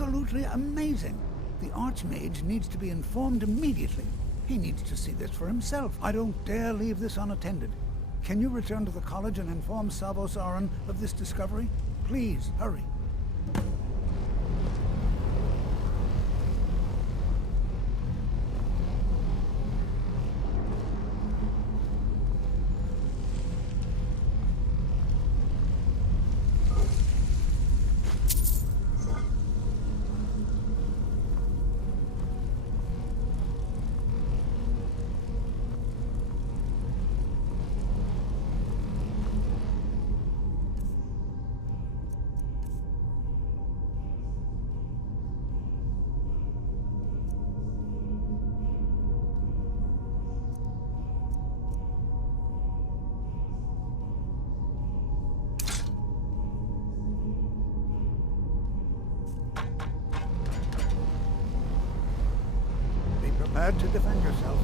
absolutely amazing. The Archmage needs to be informed immediately. He needs to see this for himself. I don't dare leave this unattended. Can you return to the college and inform Savos Aran of this discovery? Please, hurry. Prepared to defend yourself.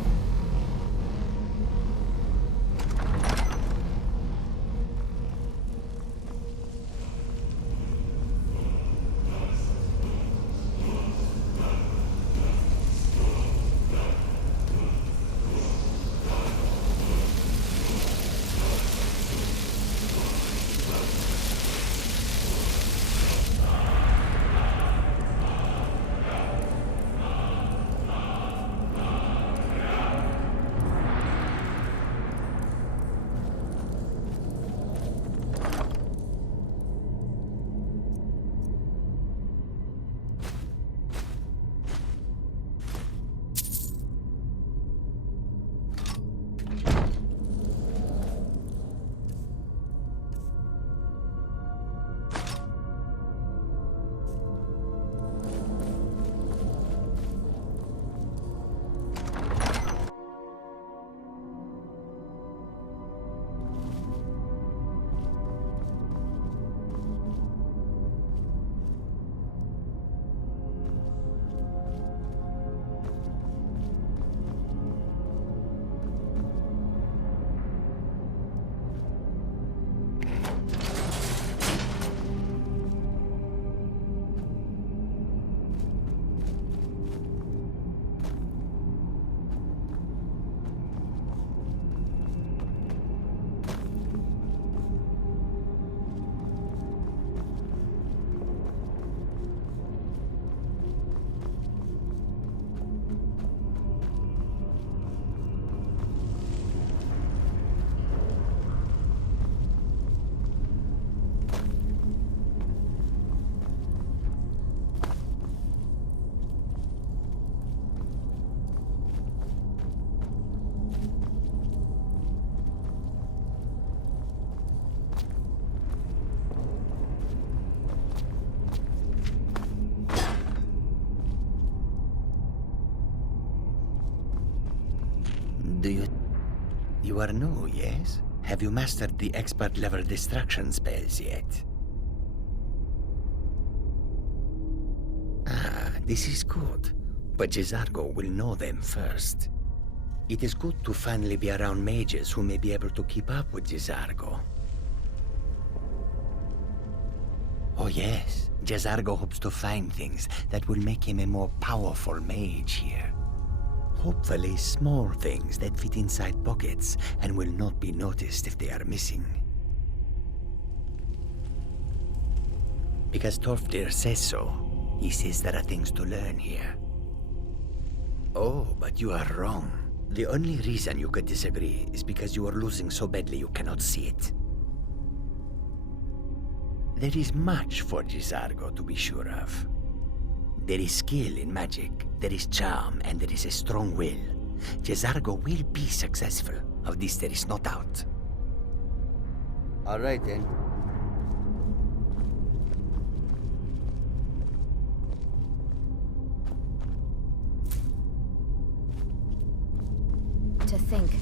You are new, yes? Have you mastered the expert-level distraction spells yet? Ah, this is good. But Jezargo will know them first. It is good to finally be around mages who may be able to keep up with Jezargo. Oh yes, Jezargo hopes to find things that will make him a more powerful mage here. Hopefully small things that fit inside pockets and will not be noticed if they are missing. Because Torfdir says so. He says there are things to learn here. Oh, but you are wrong. The only reason you could disagree is because you are losing so badly you cannot see it. There is much for Jezargo to be sure of. There is skill in magic, there is charm, and there is a strong will. Jezargo will be successful. Of this there is no doubt. All right then. To think,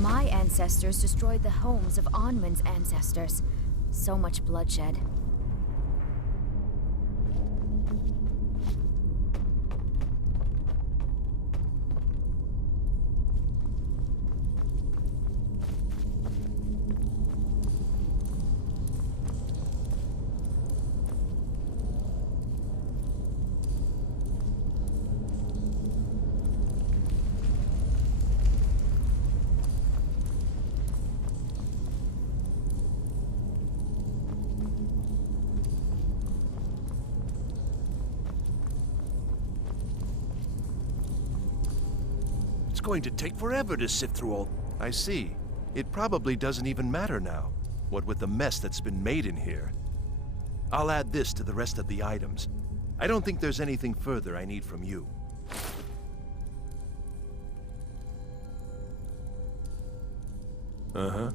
my ancestors destroyed the homes of Onwin's ancestors. So much bloodshed. It's going to take forever to sift through all... I see. It probably doesn't even matter now, what with the mess that's been made in here. I'll add this to the rest of the items. I don't think there's anything further I need from you. Uh-huh.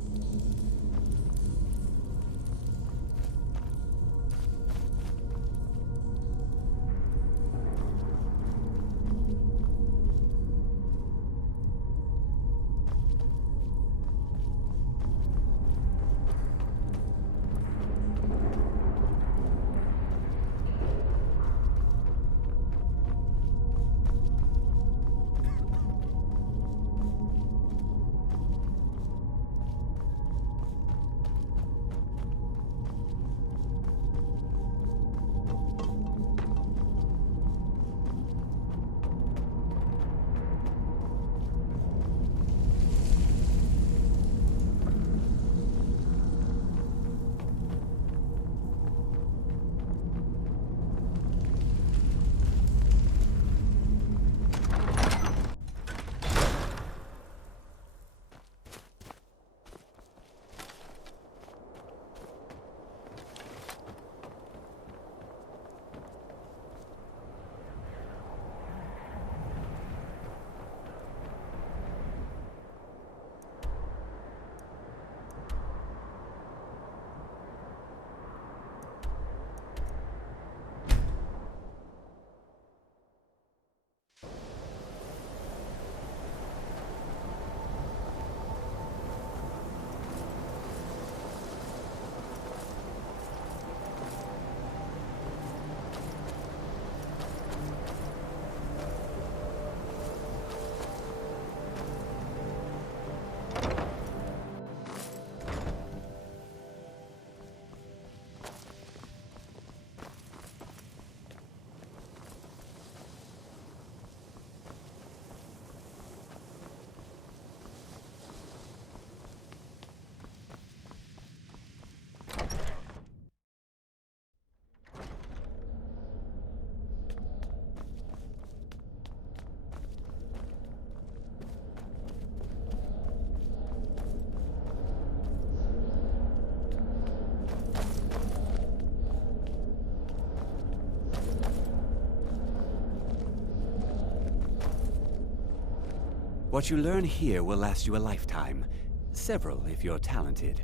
What you learn here will last you a lifetime. Several, if you're talented.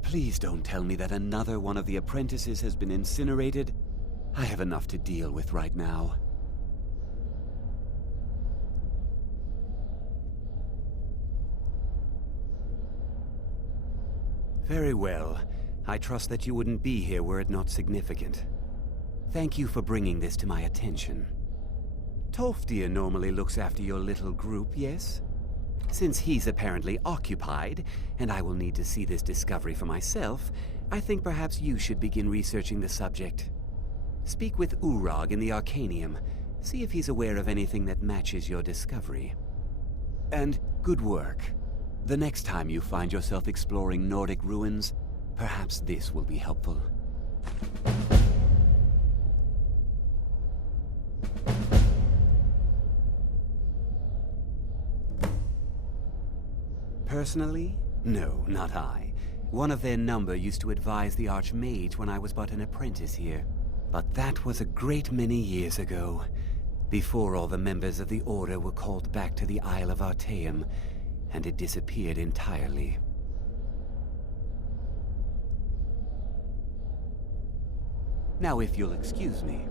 Please don't tell me that another one of the apprentices has been incinerated. I have enough to deal with right now. Very well. I trust that you wouldn't be here were it not significant. Thank you for bringing this to my attention. Tolfdir normally looks after your little group, yes? Since he's apparently occupied, and I will need to see this discovery for myself, I think perhaps you should begin researching the subject. Speak with Urag in the Arcanium. See if he's aware of anything that matches your discovery. And good work. The next time you find yourself exploring Nordic ruins, perhaps this will be helpful. Personally? No, not I. One of their number used to advise the Archmage when I was but an apprentice here. But that was a great many years ago, before all the members of the Order were called back to the Isle of Artaeum, and it disappeared entirely. Now, if you'll excuse me.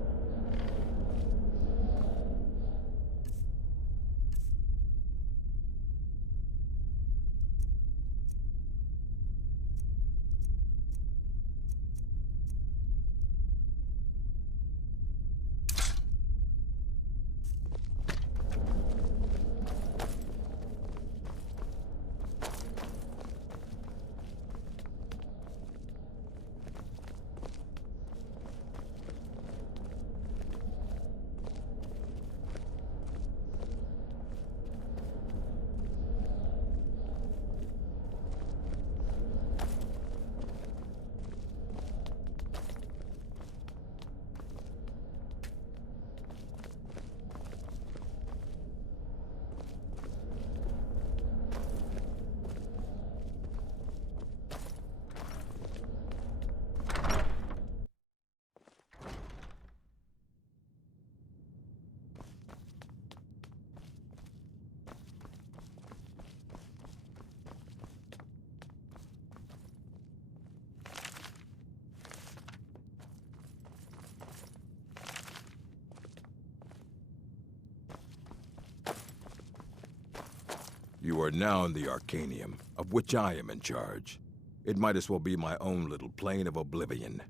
You are now in the Arcanium, of which I am in charge. It might as well be my own little plane of oblivion.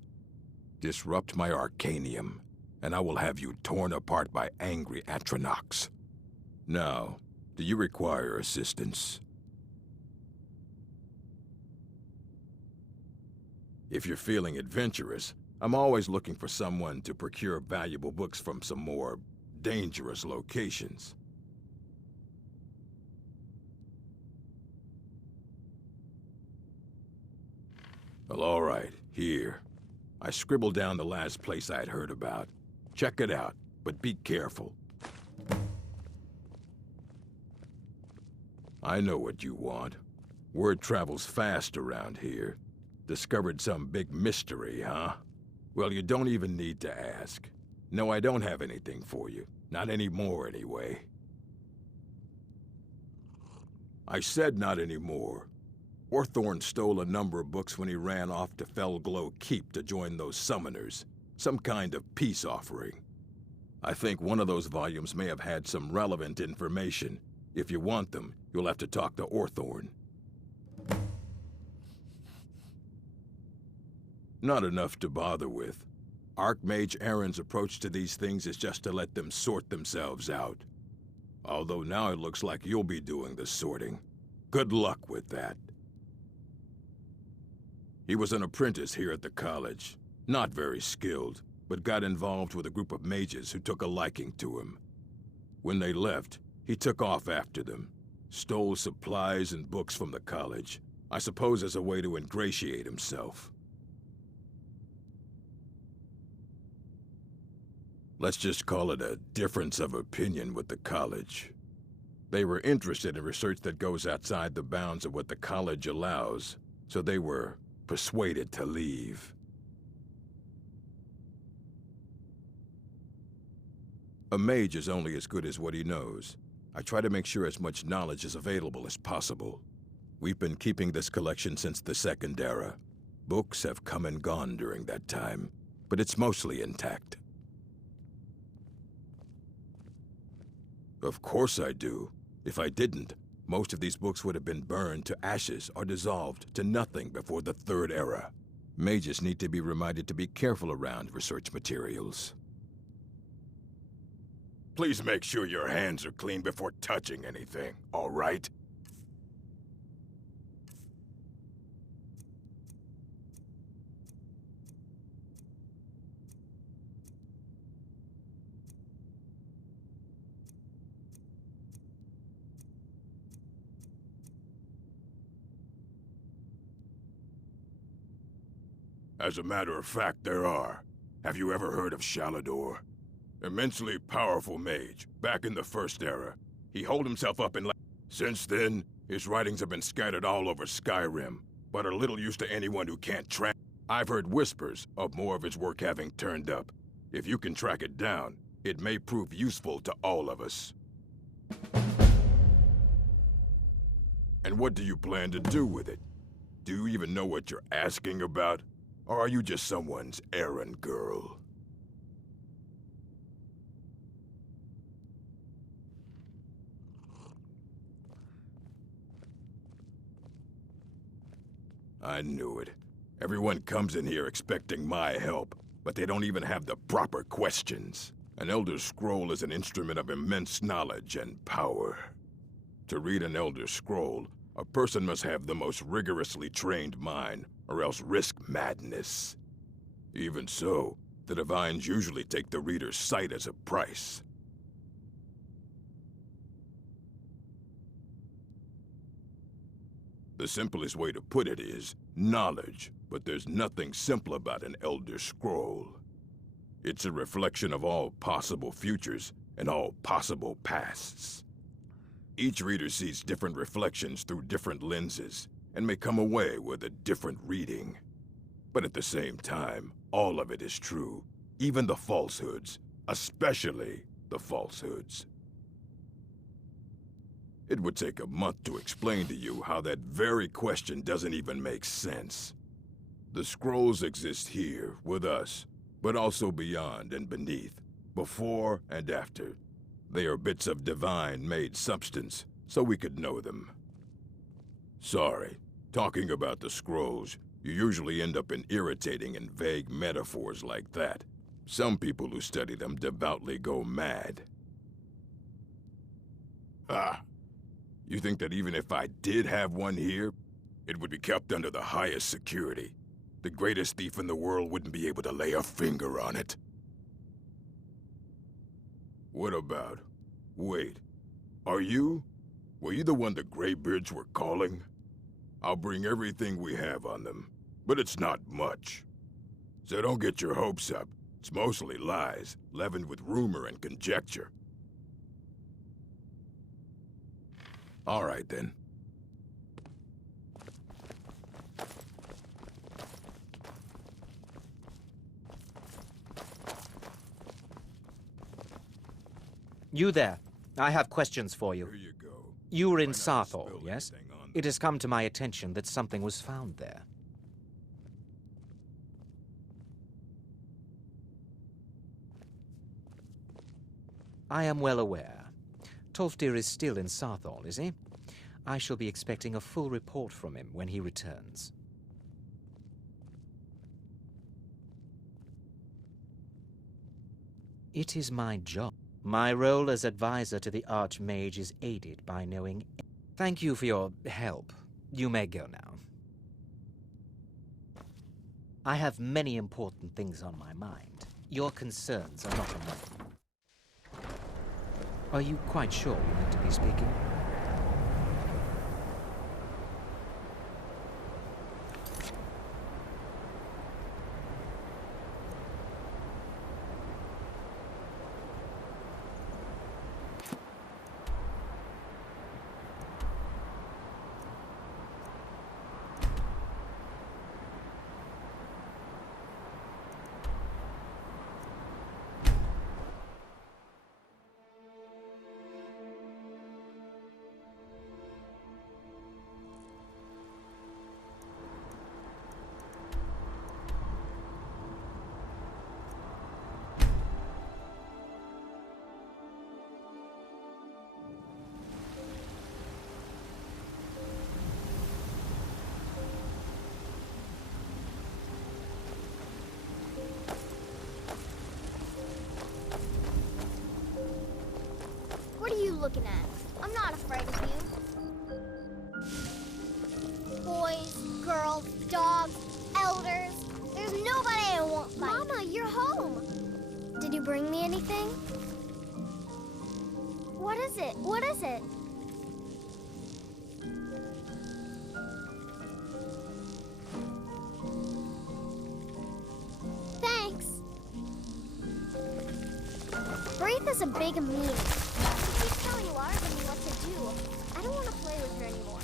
Disrupt my Arcanium, and I will have you torn apart by angry Atronachs. Now, do you require assistance? If you're feeling adventurous, I'm always looking for someone to procure valuable books from some more dangerous locations. Well, all right, here. I scribbled down the last place I'd heard about. Check it out, but be careful. I know what you want. Word travels fast around here. Discovered some big mystery, huh? Well, you don't even need to ask. No, I don't have anything for you. Not anymore, anyway. I said not anymore. Orthorn stole a number of books when he ran off to Felglow Keep to join those summoners. Some kind of peace offering. I think one of those volumes may have had some relevant information. If you want them, you'll have to talk to Orthorn. Not enough to bother with. Archmage Aaron's approach to these things is just to let them sort themselves out. Although now it looks like you'll be doing the sorting. Good luck with that. He was an apprentice here at the college. Not very skilled, but got involved with a group of mages who took a liking to him. When they left, he took off after them. Stole supplies and books from the college. I suppose as a way to ingratiate himself. Let's just call it a difference of opinion with the college. They were interested in research that goes outside the bounds of what the college allows, so they were persuaded to leave. A mage is only as good as what he knows. I try to make sure as much knowledge is available as possible. We've been keeping this collection since the Second Era. Books have come and gone during that time, but it's mostly intact. Of course I do. If I didn't, most of these books would have been burned to ashes or dissolved to nothing before the Third Era. Mages need to be reminded to be careful around research materials. Please make sure your hands are clean before touching anything, all right? As a matter of fact, there are. Have you ever heard of Shalador? Immensely powerful mage, back in the First Era. He holed himself up in Since then, his writings have been scattered all over Skyrim, but are little use to anyone who can't track. I've heard whispers of more of his work having turned up. If you can track it down, it may prove useful to all of us. And what do you plan to do with it? Do you even know what you're asking about? Or are you just someone's errand girl? I knew it. Everyone comes in here expecting my help, but they don't even have the proper questions. An Elder Scroll is an instrument of immense knowledge and power. To read an Elder Scroll, a person must have the most rigorously trained mind, or else risk madness. Even so, the Divines usually take the reader's sight as a price. The simplest way to put it is knowledge, but there's nothing simple about an Elder Scroll. It's a reflection of all possible futures and all possible pasts. Each reader sees different reflections through different lenses, and may come away with a different reading. But at the same time, all of it is true, even the falsehoods, especially the falsehoods. It would take a month to explain to you how that very question doesn't even make sense. The scrolls exist here, with us, but also beyond and beneath, before and after. They are bits of divine-made substance, so we could know them. Sorry, talking about the scrolls, you usually end up in irritating and vague metaphors like that. Some people who study them devoutly go mad. Ah, you think that even if I did have one here, it would be kept under the highest security? The greatest thief in the world wouldn't be able to lay a finger on it. What about... Wait, were you the one the Greybeards were calling? I'll bring everything we have on them, but it's not much. So don't get your hopes up. It's mostly lies, leavened with rumor and conjecture. All right, then. You there. I have questions for you. Here you go. You were in Try not to Sarthal, spill yes? anything on It has come to my attention that something was found there. I am well aware. Tolfdir is still in Sarthal, is he? I shall be expecting a full report from him when he returns. It is my job. My role as advisor to the Archmage is aided by knowing... Thank you for your help. You may go now. I have many important things on my mind. Your concerns are not enough. Are you quite sure you meant to be speaking? What are you looking at? I'm not afraid of you. Boys, girls, dogs, elders. There's nobody I won't fight. Mama, you're home. Did you bring me anything? What is it? What is it? Thanks. Braith is a big meanie. She keeps telling Lara and me what to do. I don't want to play with her anymore.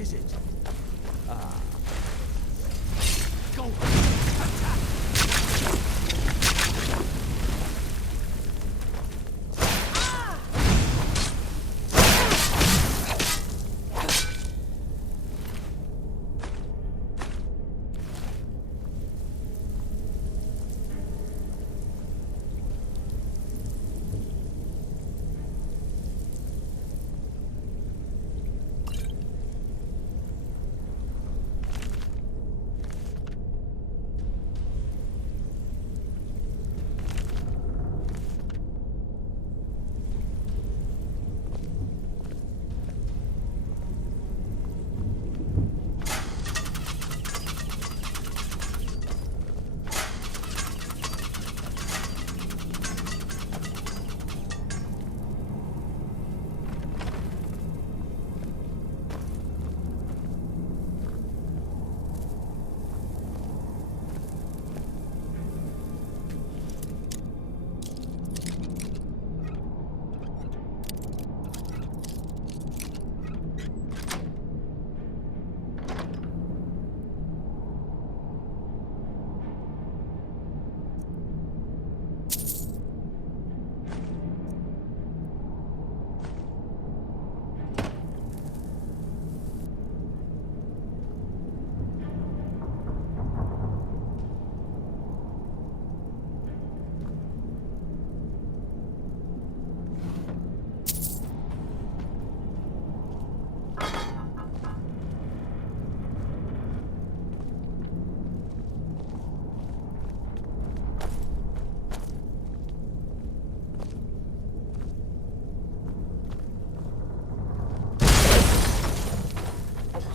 is it? Go!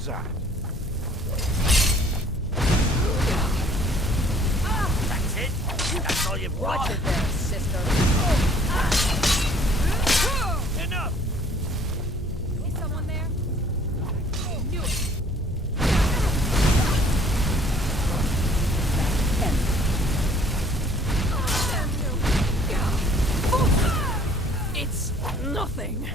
that? That's it? That's all you've got? Watch it there, sister. Enough! Is someone there? Knew it. It's nothing.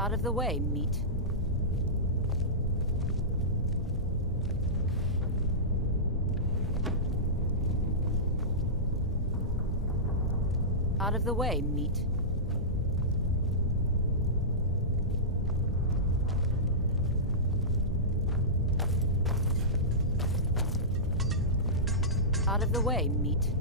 Out of the way, meat. Out of the way, meat. Out Out of the way, meat.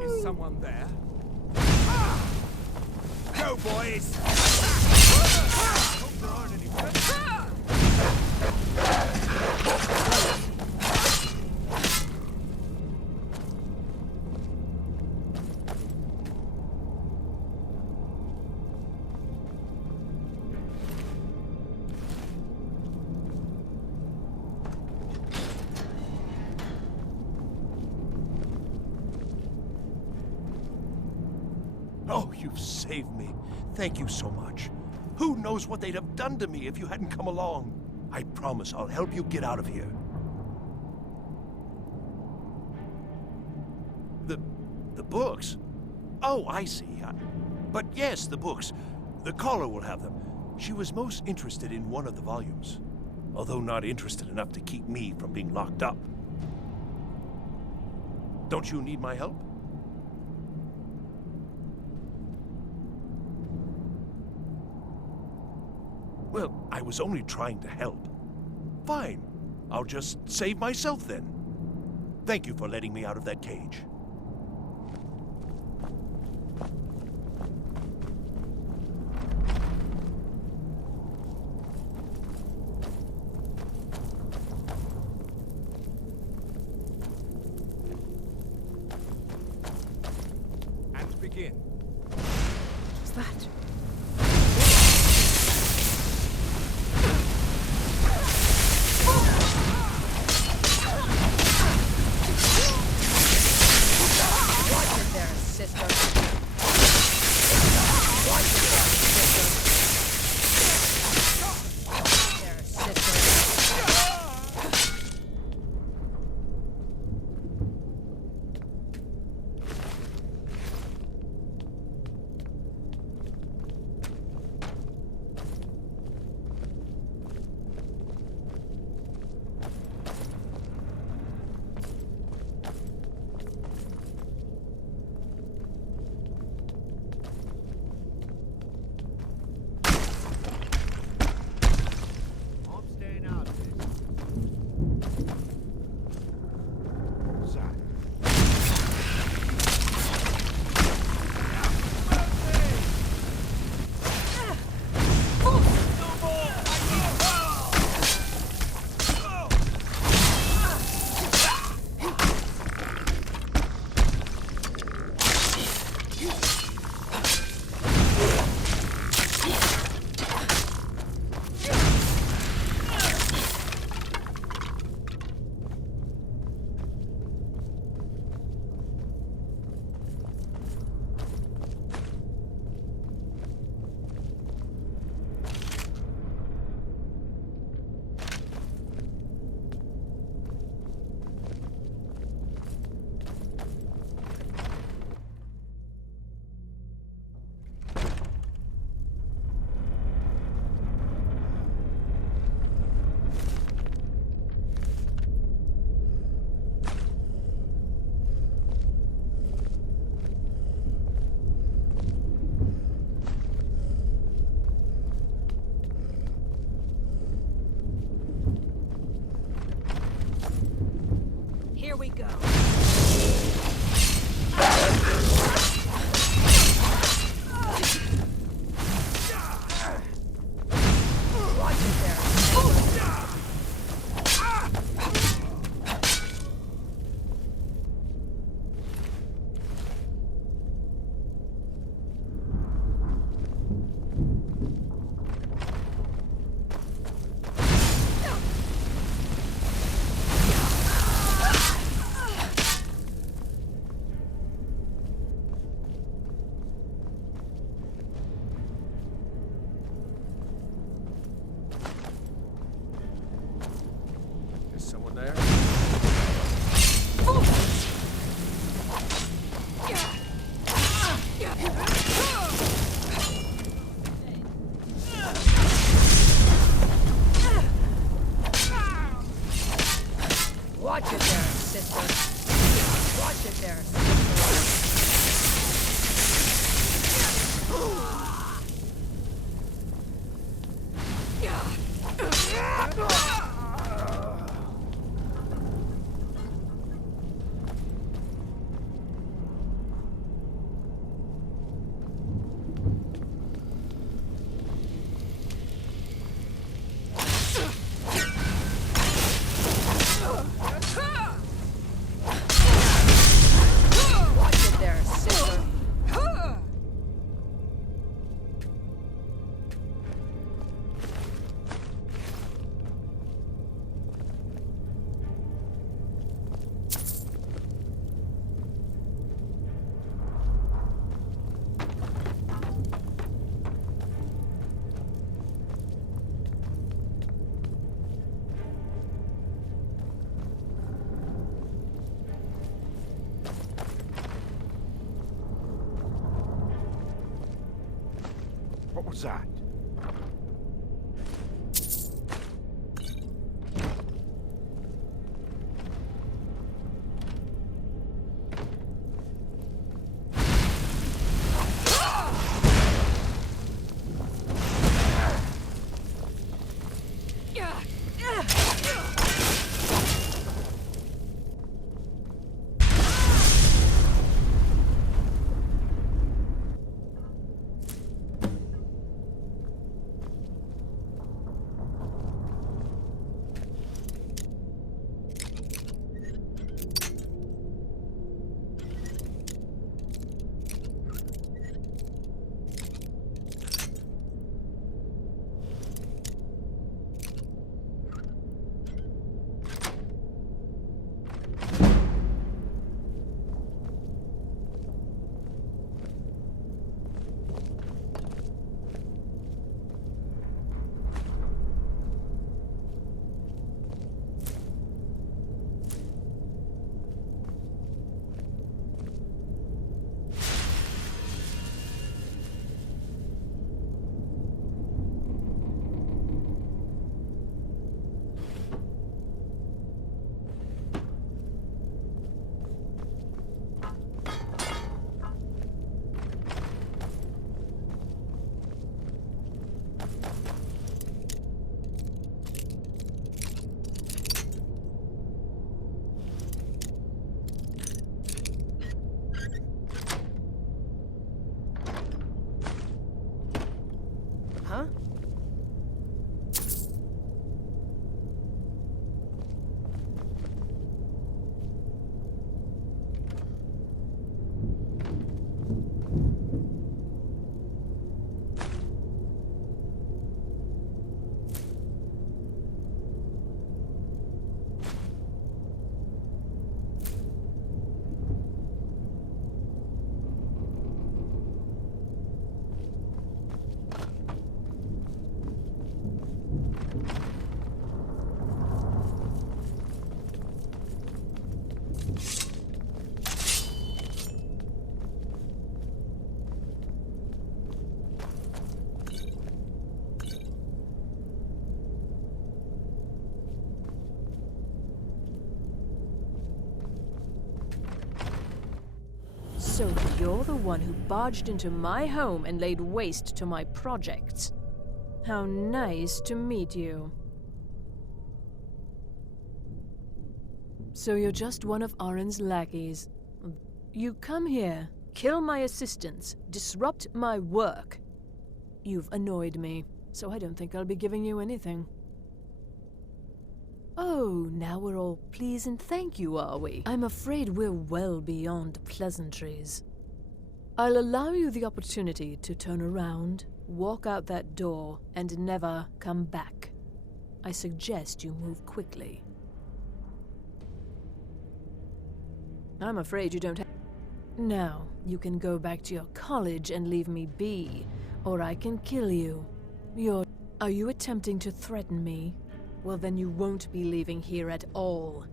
Is someone there? Go, boys! Hope there aren't any Oh, you've saved me. Thank you so much. Who knows what they'd have done to me if you hadn't come along? I promise I'll help you get out of here. The books? Oh, I see. But yes, the books. The caller will have them. She was most interested in one of the volumes, although not interested enough to keep me from being locked up. Don't you need my help? Well, I was only trying to help. Fine. I'll just save myself then. Thank you for letting me out of that cage. And begin. What's that? How's that? Huh? So you're the one who barged into my home and laid waste to my projects. How nice to meet you. So you're just one of Arin's lackeys. You come here, kill my assistants, disrupt my work. You've annoyed me, so I don't think I'll be giving you anything. Oh, now we're all please and thank you, are we? I'm afraid we're well beyond pleasantries. I'll allow you the opportunity to turn around, walk out that door, and never come back. I suggest you move quickly. I'm afraid you don't have... Now, you can go back to your college and leave me be, or I can kill you. Are you attempting to threaten me? Well, then you won't be leaving here at all.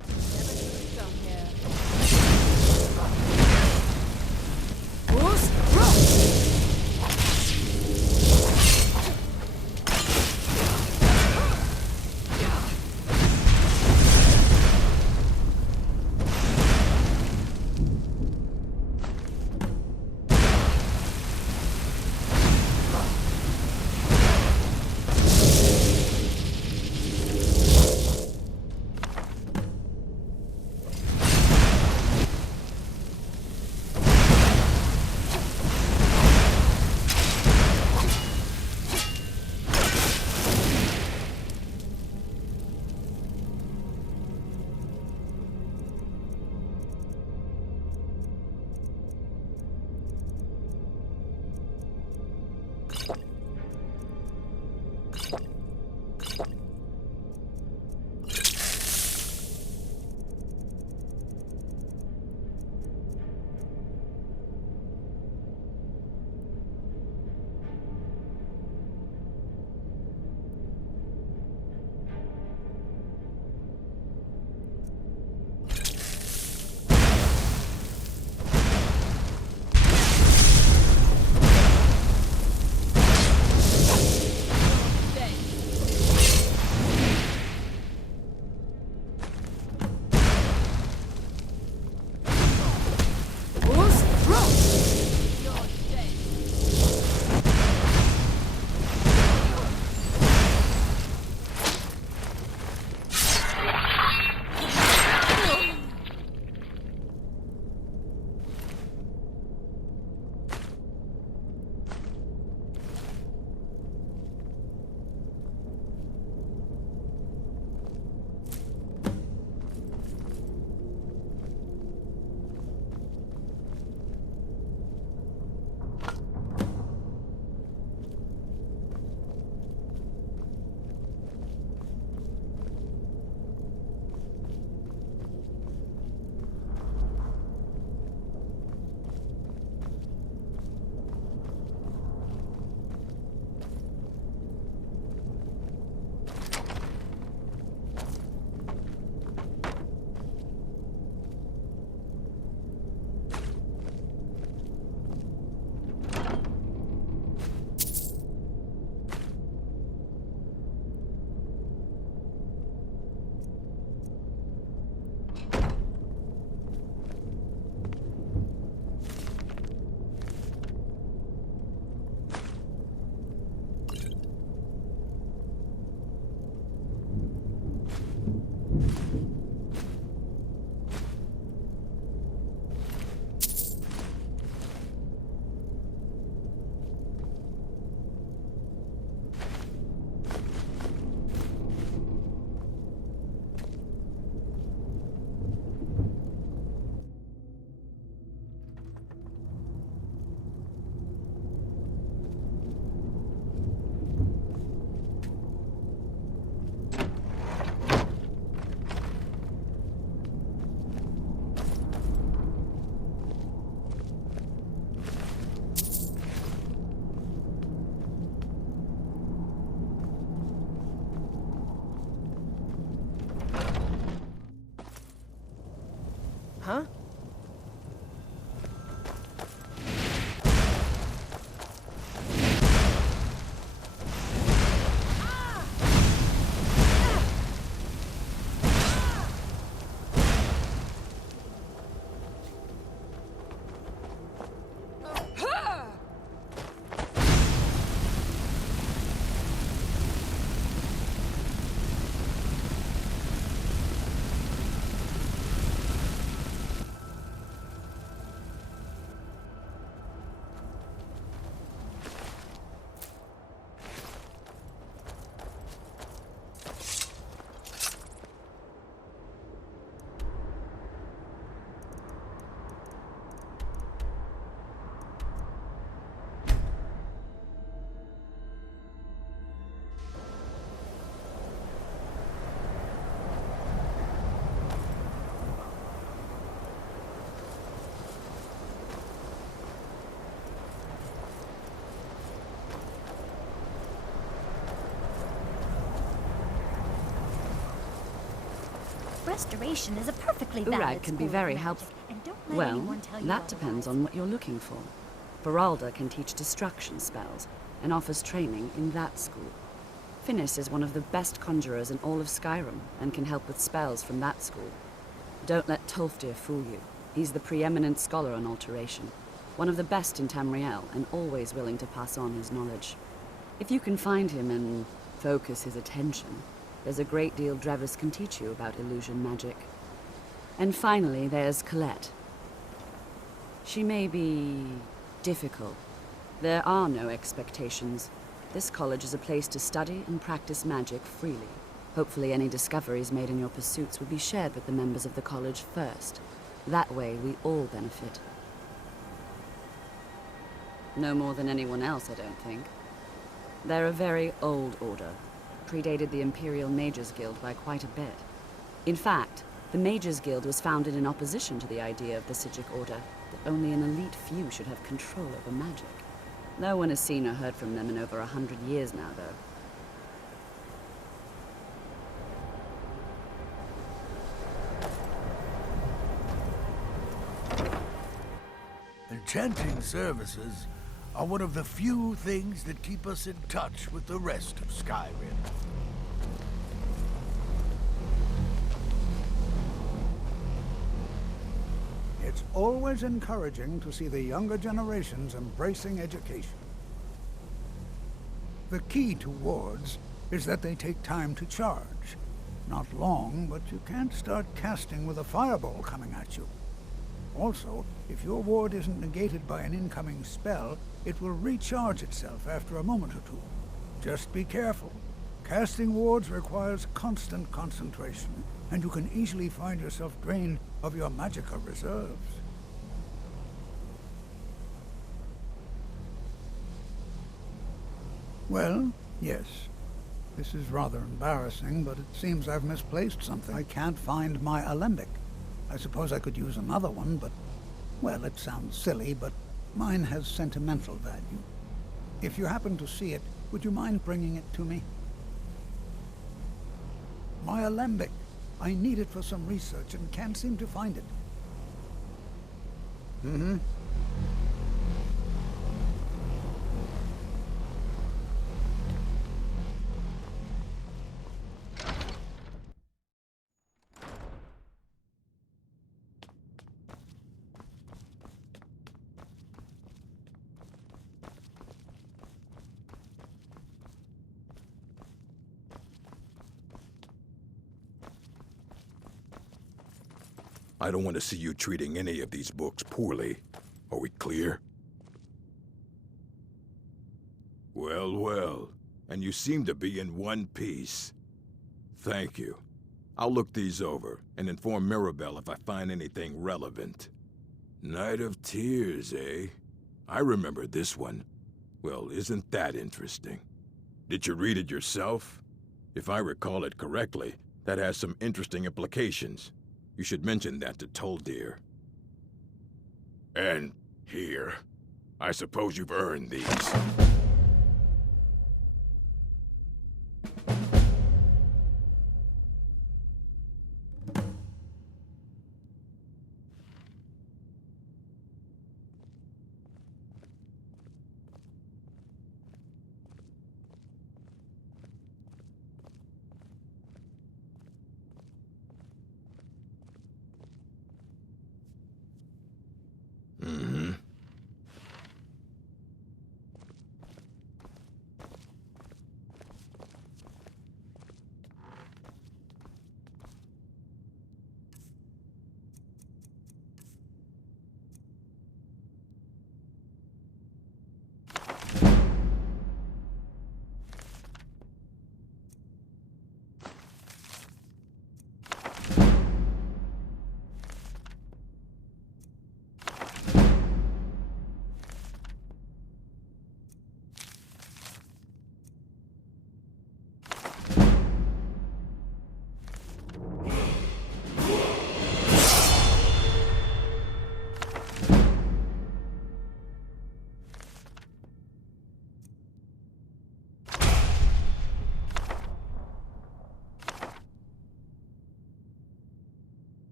Never should have come here. huh? Restoration is a perfectly valid Urag can be school of very magic, helpful. and don't let Well, anyone tell you that depends on what you're looking for. Beralda can teach destruction spells and offers training in that school. Finis is one of the best conjurers in all of Skyrim and can help with spells from that school. Don't let Tolfdir fool you. He's the preeminent scholar on alteration, one of the best in Tamriel and always willing to pass on his knowledge. If you can find him and focus his attention, there's a great deal Drevis can teach you about illusion magic. And finally, there's Colette. She may be difficult. There are no expectations. This college is a place to study and practice magic freely. Hopefully any discoveries made in your pursuits will be shared with the members of the college first. That way, we all benefit. No more than anyone else, I don't think. They're a very old order. Predated the Imperial Mages Guild by quite a bit. In fact, the Mages Guild was founded in opposition to the idea of the Psijic Order, that only an elite few should have control over magic. No one has seen or heard from them in over 100 years now, though. Enchanting services are one of the few things that keep us in touch with the rest of Skyrim. It's always encouraging to see the younger generations embracing education. The key to wards is that they take time to charge. Not long, but you can't start casting with a fireball coming at you. Also, if your ward isn't negated by an incoming spell, it will recharge itself after a moment or two. Just be careful. Casting wards requires constant concentration, and you can easily find yourself drained of your magicka reserves. Well, yes. This is rather embarrassing, but it seems I've misplaced something. I can't find my alembic. I suppose I could use another one, but, well, it sounds silly, but mine has sentimental value. If you happen to see it, would you mind bringing it to me? My alembic. I need it for some research and can't seem to find it. Mm-hmm. I don't want to see you treating any of these books poorly. Are we clear? Well, well. And you seem to be in one piece. Thank you. I'll look these over and inform Mirabelle if I find anything relevant. Night of Tears, eh? I remember this one. Well, isn't that interesting? Did you read it yourself? If I recall it correctly, that has some interesting implications. You should mention that to Toldir. And here. I suppose you've earned these.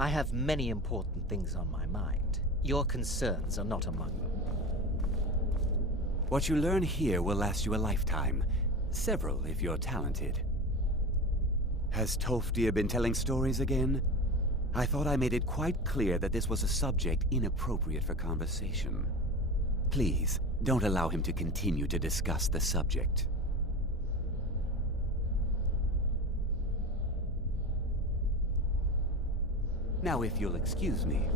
I have many important things on my mind. Your concerns are not among them. What you learn here will last you a lifetime. Several, if you're talented. Has Tolfdir been telling stories again? I thought I made it quite clear that this was a subject inappropriate for conversation. Please, don't allow him to continue to discuss the subject. Now, if you'll excuse me.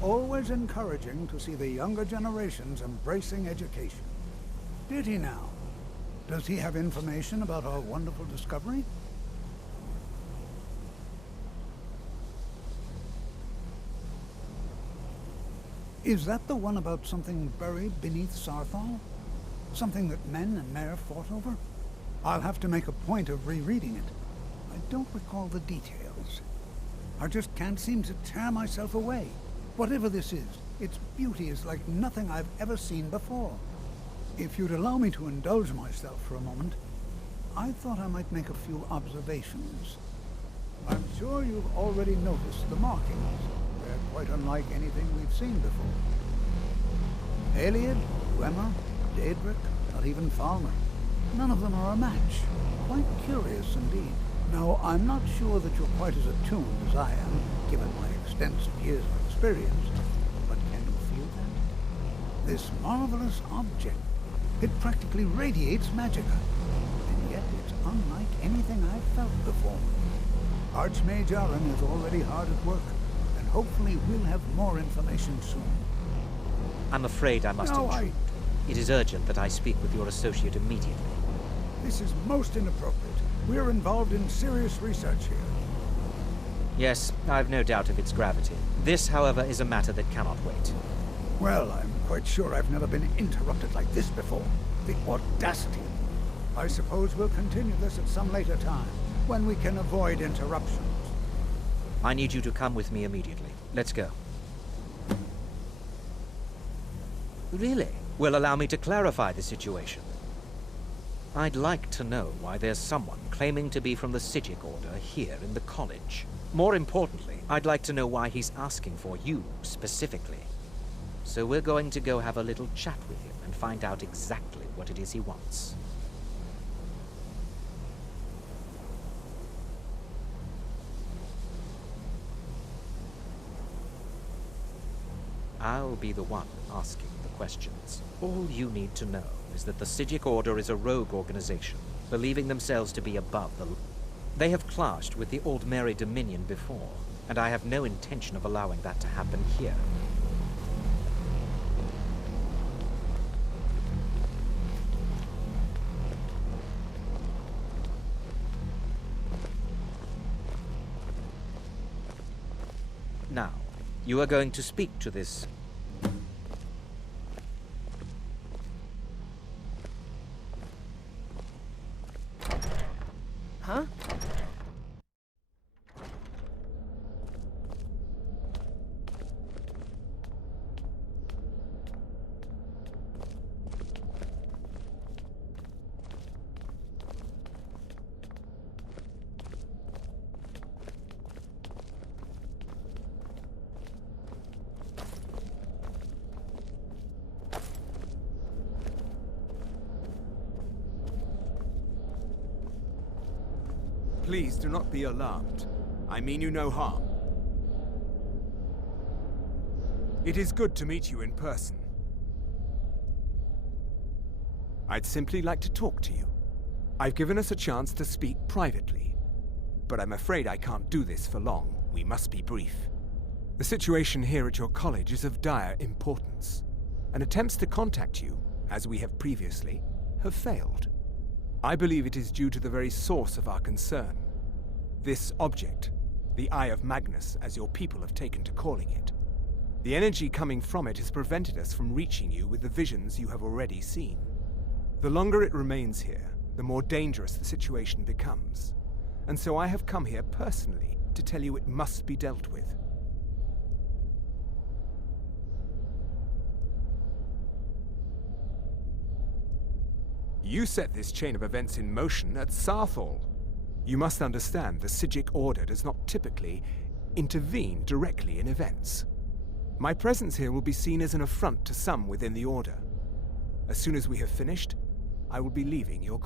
Always encouraging to see the younger generations embracing education. Did he now? Does he have information about our wonderful discovery? Is that the one about something buried beneath Sarthal? Something that men and Mare fought over? I'll have to make a point of rereading it. I don't recall the details. I just can't seem to tear myself away. Whatever this is, its beauty is like nothing I've ever seen before. If you'd allow me to indulge myself for a moment, I thought I might make a few observations. I'm sure you've already noticed the markings. They're quite unlike anything we've seen before. Aliad, Dwemer, Daedric, not even Falmer. None of them are a match. Quite curious indeed. Now, I'm not sure that you're quite as attuned as I am, given my extensive years of experience. experienced. But can you feel that? This marvelous object. It practically radiates magicka. And yet it's unlike anything I've felt before. Archmage Aaron is already hard at work, and hopefully we'll have more information soon. I'm afraid I must intrude. It is urgent that I speak with your associate immediately. This is most inappropriate. We're involved in serious research here. Yes, I've no doubt of its gravity. This, however, is a matter that cannot wait. Well, I'm quite sure I've never been interrupted like this before. The audacity. I suppose we'll continue this at some later time, when we can avoid interruptions. I need you to come with me immediately. Let's go. Really? Well, allow me to clarify the situation. I'd like to know why there's someone claiming to be from the Psijic Order here in the college. More importantly, I'd like to know why he's asking for you, specifically. So we're going to go have a little chat with him and find out exactly what it is he wants. I'll be the one asking the questions. All you need to know is that the Psijic Order is a rogue organization, believing themselves to be above the law. They have clashed with the Old Mary Dominion before, and I have no intention of allowing that to happen here. Now, you are going to speak to this... Huh? Please do not be alarmed. I mean you no harm. It is good to meet you in person. I'd simply like to talk to you. I've given us a chance to speak privately, but I'm afraid I can't do this for long. We must be brief. The situation here at your college is of dire importance, and attempts to contact you, as we have previously, have failed. I believe it is due to the very source of our concern. This object, the Eye of Magnus, as your people have taken to calling it. The energy coming from it has prevented us from reaching you with the visions you have already seen. The longer it remains here, the more dangerous the situation becomes. And so I have come here personally to tell you it must be dealt with. You set this chain of events in motion at Sarthal. You must understand the Psijic Order does not typically intervene directly in events. My presence here will be seen as an affront to some within the Order. As soon as we have finished, I will be leaving your